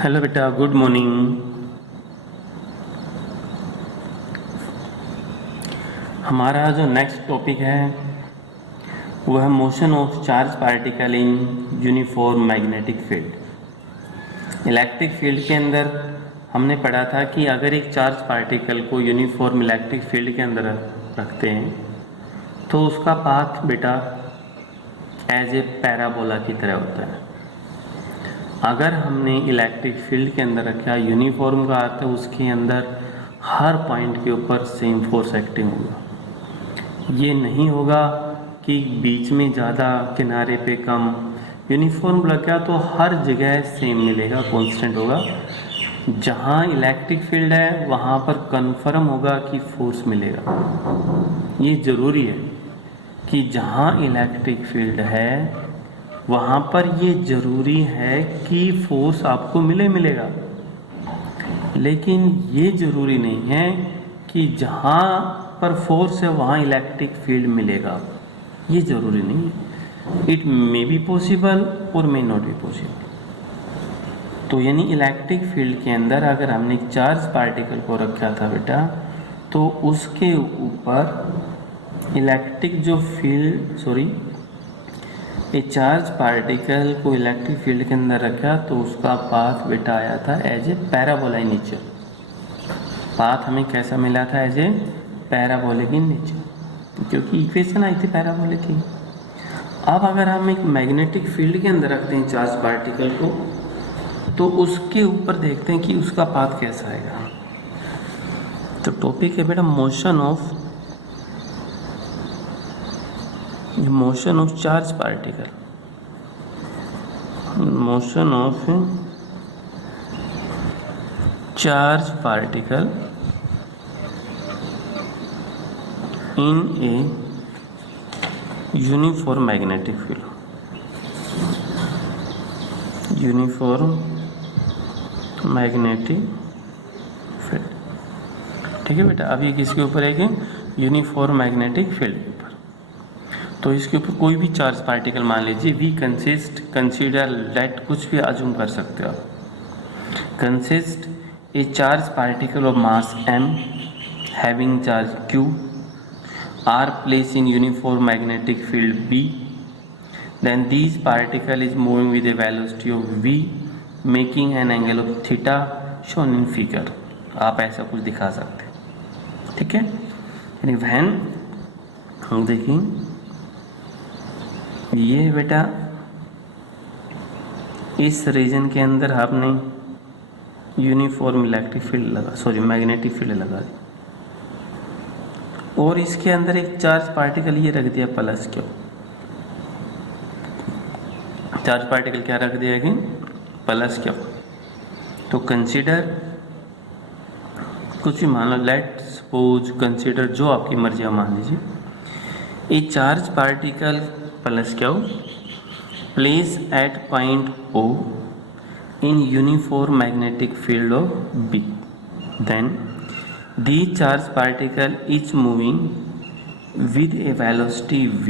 Hello बेटा, good morning. हमारा जो नेक्स्ट टॉपिक है वह है motion of charge particle in uniform magnetic field. Electric field के अंदर हमने पढ़ा था कि अगर एक चार्ज पार्टिकल को यूनिफॉर्म इलेक्ट्रिक फील्ड के अंदर रखते हैं तो उसका पाथ बेटा एज ए पैराबोला की तरह होता है। अगर हमने इलेक्ट्रिक फील्ड के अंदर रखा यूनिफॉर्म का अर्थ है उसके अंदर हर पॉइंट के ऊपर सेम फोर्स एक्टिंग होगा। ये नहीं होगा कि बीच में ज़्यादा किनारे पे कम। यूनिफॉर्म लगा तो हर जगह सेम मिलेगा, कांस्टेंट होगा। जहाँ इलेक्ट्रिक फील्ड है वहाँ पर कन्फर्म होगा कि फोर्स मिलेगा। ये ज़रूरी है कि जहाँ इलेक्ट्रिक फील्ड है वहाँ पर ये ज़रूरी है कि फोर्स आपको मिलेगा, लेकिन ये ज़रूरी नहीं है कि जहाँ पर फोर्स है वहाँ इलेक्ट्रिक फील्ड मिलेगा। ये ज़रूरी नहीं है। इट मे बी पॉसिबल और मे नॉट बी पॉसिबल। तो यानी इलेक्ट्रिक फील्ड के अंदर अगर हमने चार्ज पार्टिकल को रखा था बेटा, तो उसके ऊपर इलेक्ट्रिक जो फील्ड ये चार्ज पार्टिकल को इलेक्ट्रिक फील्ड के अंदर रखा तो उसका पाथ बेटा आया था as a parabola in nature. Path हमें कैसा मिला था? As a parabolic in nature, क्योंकि इक्वेशन आई थी पैराबोलिक की। अब अगर हम एक मैग्नेटिक फील्ड के अंदर रखते हैं चार्ज पार्टिकल को तो उसके ऊपर देखते हैं कि उसका पाथ कैसा आएगा। तो टॉपिक है बेटा motion of charge particle. Motion of charge particle in a uniform magnetic field. Uniform magnetic field, ठीक है बेटा। अब ये किसके ऊपर है कि यूनिफॉर्म मैग्नेटिक फील्ड के ऊपर। तो इसके ऊपर कोई भी चार्ज पार्टिकल मान लीजिए वी कंसीडर लेट, कुछ भी अज्यूम कर सकते हो आप। Consist a charge particle of mass m having charge q are place in uniform magnetic field b, then this particle is moving with a velocity of v making an angle of theta shown in figure. आप ऐसा कुछ दिखा सकते हैं, ठीक है। यानी van हम देखिए ये बेटा इस रीजन के अंदर आपने uniform electric field magnetic field लगा दी और इसके अंदर एक चार्ज पार्टिकल ये रख दिया प्लस क्यों। चार्ज पार्टिकल क्या रख दिया कि प्लस क्यों। तो कंसीडर कुछ भी मान लो, लेट सपोज कंसीडर जो आपकी मर्जी है मान लीजिए ए चार्ज पार्टिकल प्लस क्या हो place at point O in uniform magnetic field of B, then the charge particle is moving with a velocity v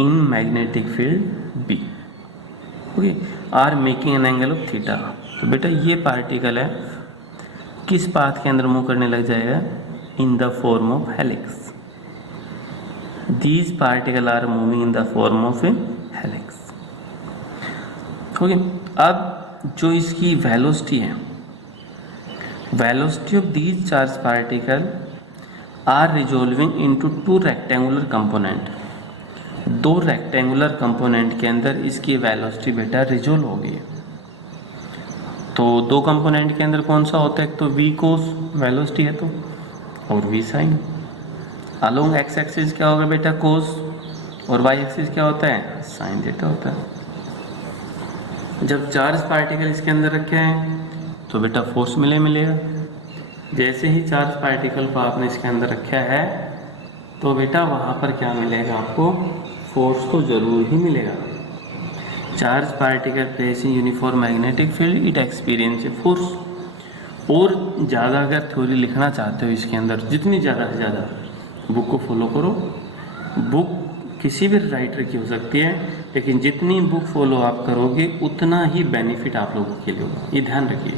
in magnetic field B, okay, are making an angle of theta. तो बेटा ये particle है किस path के अंदर move करने लग जाएगा? In the form of helix. These particles are moving in the form of a helix, okay. अब जो इसकी वेलोसिटी है, velocity of these charge particle are resolving into two rectangular component. दो रेक्टेंगुलर कंपोनेंट के अंदर इसकी वेलोसिटी बेटा resolve हो गई है। तो दो कंपोनेंट के अंदर कौन सा होता है? तो v कोस वेलोसिटी है तो, और v sine. Along x axis क्या होगा बेटा? कोस, और वाई एक्सिस क्या होता है? साइन थीटा होता है। जब चार्ज पार्टिकल इसके अंदर रखे हैं तो बेटा फोर्स मिलेगा। जैसे ही चार्ज पार्टिकल को आपने इसके अंदर रखा है तो बेटा वहाँ पर क्या मिलेगा आपको? फोर्स तो जरूर ही मिलेगा। Charge particle place in uniform magnetic field it experience a force. और ज़्यादा अगर थ्योरी लिखना चाहते हो इसके अंदर, जितनी ज़्यादा से ज़्यादा बुक को फॉलो करो। बुक किसी भी राइटर की हो सकती है, लेकिन जितनी बुक फॉलो आप करोगे उतना ही बेनिफिट आप लोगों के लिए होगा, ये ध्यान रखिए।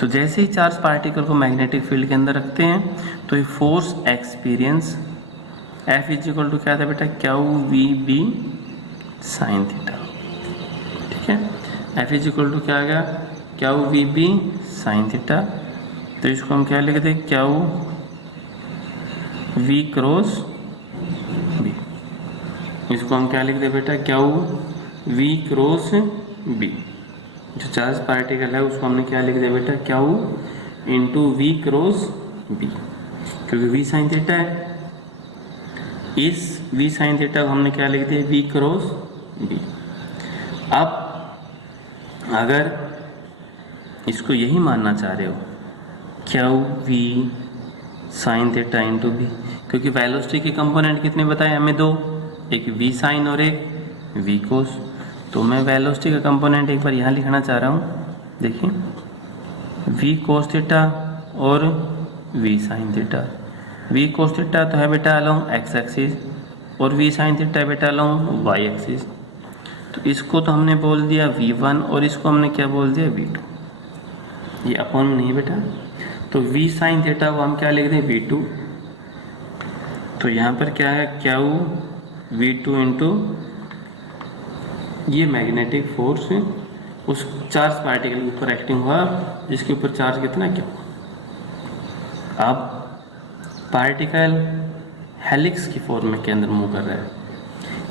तो जैसे ही चार्ज पार्टिकल को मैग्नेटिक फील्ड के अंदर रखते हैं तो ये force experience F is equal to क्या था बेटा, q v b sine theta, ठीक है। F इज इक्वल टू क्या आ गया, q v b sine theta. तो इसको हम क्या लिखते हैं, क्यू वी क्रॉस बी। इसको हम क्या लिखते हैं बेटा, क्यू वी क्रॉस बी। जो चार्ज पार्टिकल है उसको हमने क्या लिख दिया बेटा, q into v cross b, क्योंकि वी साइन थीटा है। इस वी साइन थीटा को हमने क्या लिख दिया, वी क्रॉस बी। अब अगर इसको यही मानना चाह रहे हो, q v sine theta into b, क्योंकि वेलोसिटी के कंपोनेंट कितने बताए हमें, दो, एक वी साइन और एक वी कोस। तो मैं वेलोसिटी का कंपोनेंट एक बार यहाँ लिखना चाह रहा हूँ, देखिए वी कोस थीटा और v sine theta. V cos theta तो है बेटा अलोंग एक्स एक्सिस और वी साइन थीटा है बेटा अलोंग वाई एक्सिस। तो इसको तो हमने बोल दिया v1 और इसको हमने क्या बोल दिया v2, ये अपॉन नहीं बेटा। तो v साइन थीटा को हम क्या लिख दें, v2। तो यहाँ पर क्या है, क्यू v2 इंटू ये मैग्नेटिक फोर्स उस चार्ज पार्टिकल के ऊपर एक्टिंग हुआ जिसके ऊपर चार्ज कितना क्या। अब पार्टिकल हेलिक्स की फॉर्म के अंदर मूव कर रहा है,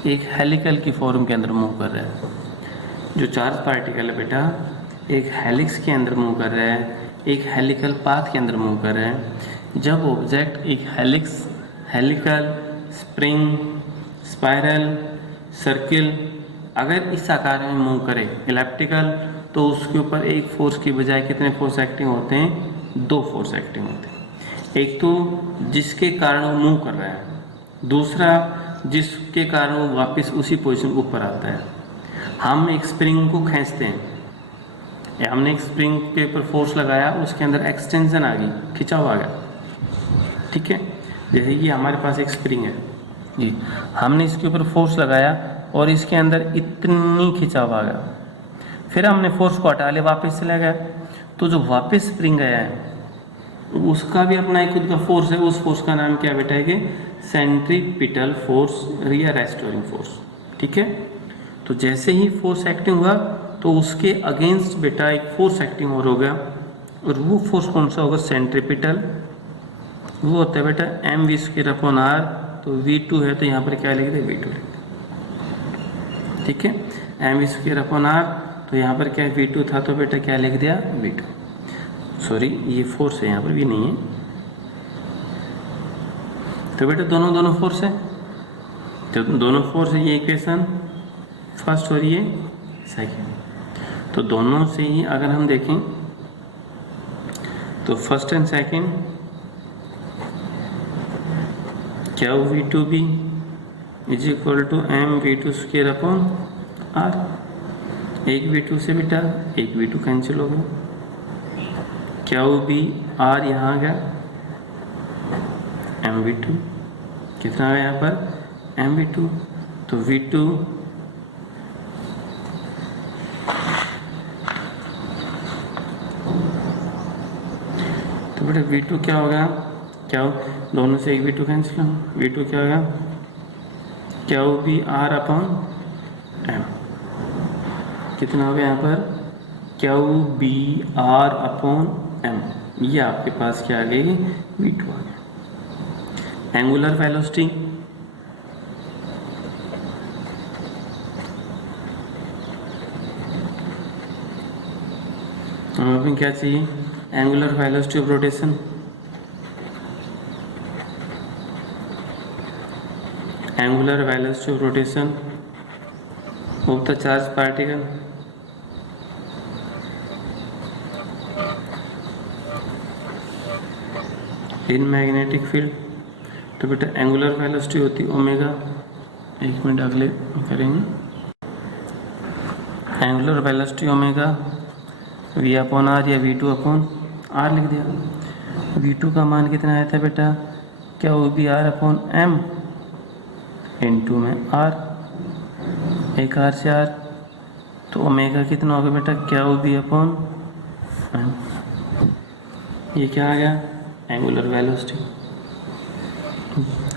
एक हेलिकल की फॉर्म के अंदर मूव कर रहा है। जो चार्ज पार्टिकल है बेटा एक हेलिक्स के अंदर मूव कर रहा है, एक हेलिकल पाथ के अंदर मूव कर रहा है। जब ऑब्जेक्ट एक helix, helical, spring, spiral, circle अगर इस आकार में मूव करे इलिप्टिकल, तो उसके ऊपर एक फोर्स की बजाय कितने फोर्स एक्टिंग होते हैं, दो फोर्स एक्टिंग होते हैं। एक तो जिसके कारण वो मूव कर रहा है, दूसरा जिसके कारण वो वापस उसी पोजीशन ऊपर आता है। हम एक स्प्रिंग को खींचते हैं, या हमने एक स्प्रिंग के ऊपर फोर्स लगाया, उसके अंदर एक्सटेंशन आ गई, खिंचाव आ गया, ठीक है। जैसे कि हमारे पास एक स्प्रिंग है जी, हमने इसके ऊपर फोर्स लगाया और इसके अंदर इतनी खिंचाव आ गया, फिर हमने फोर्स को हटा लिया, वापस चला गया। तो जो वापस स्प्रिंग गया है उसका भी अपना एक खुद का फोर्स है, उस फोर्स का नाम क्या बेटा है कि सेंट्रीपिटल फोर्स या रेस्टोरिंग फोर्स, ठीक है। तो जैसे ही फोर्स एक्टिंग हुआ तो उसके अगेंस्ट बेटा एक फोर्स एक्टिंग और हो गया, और वो फोर्स कौन सा होगा, सेंट्रीपिटल। वो होता है बेटा m v square upon r. तो v2 है तो यहाँ पर क्या लिख दे, v2 लिख दे, ठीक है। M v square upon r, तो यहाँ पर क्या v2 था तो बेटा क्या लिख दिया, v2। सॉरी ये फोर्स है, यहाँ पर भी नहीं है। तो बेटा दोनों फोर्स है, तो दोनों फोर्स है, ये इक्वेशन फर्स्ट और ये सेकंड। तो दोनों से ही अगर हम देखें तो फर्स्ट एंड सेकंड क्या v2b is equal to m v2 square upon r. एक v2 से बेटा एक v2 कैंसिल हो गया, क्या b r यहाँ आ गया, एम v2 कितना है यहाँ पर, एम v2। तो v2 तो बेटा v2 क्या होगा, क्या दोनों से एक v2 कैंसिल हो, v2 क्या होगा, क्या बी r अपॉन एम। कितना हो गया यहाँ पर, क्या बी r अपॉन एम। ये आपके पास क्या आ गई, v2 आ गया। एंगुलर वेलोसिटी हमें क्या चाहिए, angular velocity of rotation. Angular velocity of rotation of the charge particle in magnetic field. तो बेटा एंगुलर वेलोसिटी होती ओमेगा, एक मिनट अगले करेंगे। Angular velocity omega v upon r या v2 अपॉन आर लिख दिया। v2 का मान कितना आया था बेटा, क्या वो भी r अपॉन एम, इनटू में r। एक आर से आर, तो ओमेगा कितना होगा बेटा, क्यू बी अपॉन एम। ये क्या आ गया, एंगुलर वेलोसिटी।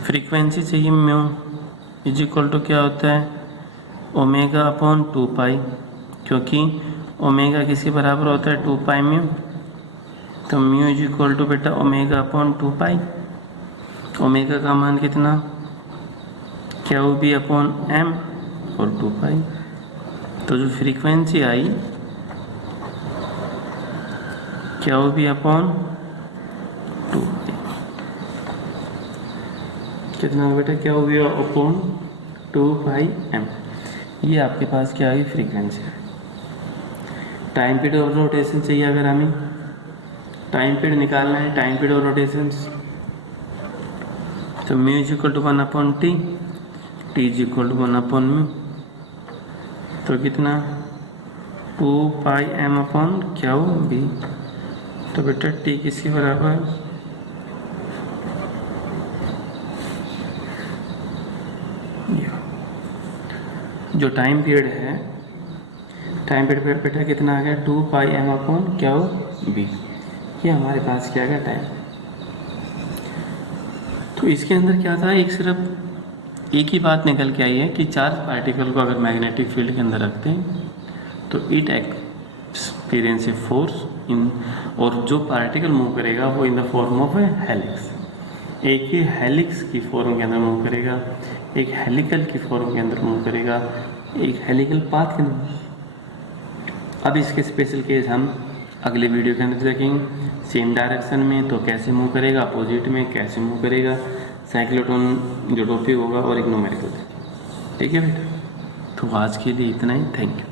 फ्रीक्वेंसी चाहिए म्यू इज इक्वल टू क्या होता है, ओमेगा अपॉन 2 पाई, क्योंकि ओमेगा किसके बराबर होता है, 2 पाई म्यू। तो म्यू इज इक्वल टू बेटा ओमेगा अपॉन 2 पाई। ओमेगा का मान कितना, क्यू बी अपॉन एम और 2 पाई। तो जो फ्रीक्वेंसी आई क्यू बी अपॉन 2 पाई, कितना बेटा, q b upon 2 pi m. ये आपके पास क्या है, फ्रीक्वेंसी है। टाइम पीरियड ऑफ रोटेशन चाहिए, अगर हमें टाइम पीरियड निकालना है, टाइम पीरियड ऑफ रोटेशन, तो mu is equal to 1 upon t, t is equal to 1 upon mu. तो कितना, 2 pi m upon q b. तो बेटा टी किसके बराबर है, जो टाइम पीरियड है, टाइम पीरियड बेटा कितना आ गया, 2 pi m upon q b. ये हमारे पास क्या आ गया, टाइम। तो इसके अंदर क्या था, एक सिर्फ एक ही बात निकल के आई है कि चार्ज पार्टिकल को अगर मैग्नेटिक फील्ड के अंदर रखते हैं तो it experience a force in, और जो पार्टिकल मूव करेगा वो in the form of A helix. एक ही हेलिक्स की फॉर्म के अंदर मूव करेगा, एक हेलिकल की फॉर्म के अंदर मूव करेगा, एक हेलिकल पाथ के अंदर। अब इसके स्पेशल केस हम अगले वीडियो के अंदर देखेंगे। सेम डायरेक्शन में तो कैसे मूव करेगा, अपोजिट में कैसे मूव करेगा, साइक्लोटोन जो टॉपिक होगा और एक न्यूमेरिकल। ठीक है बेटा, तो आज के लिए इतना ही, थैंक यू।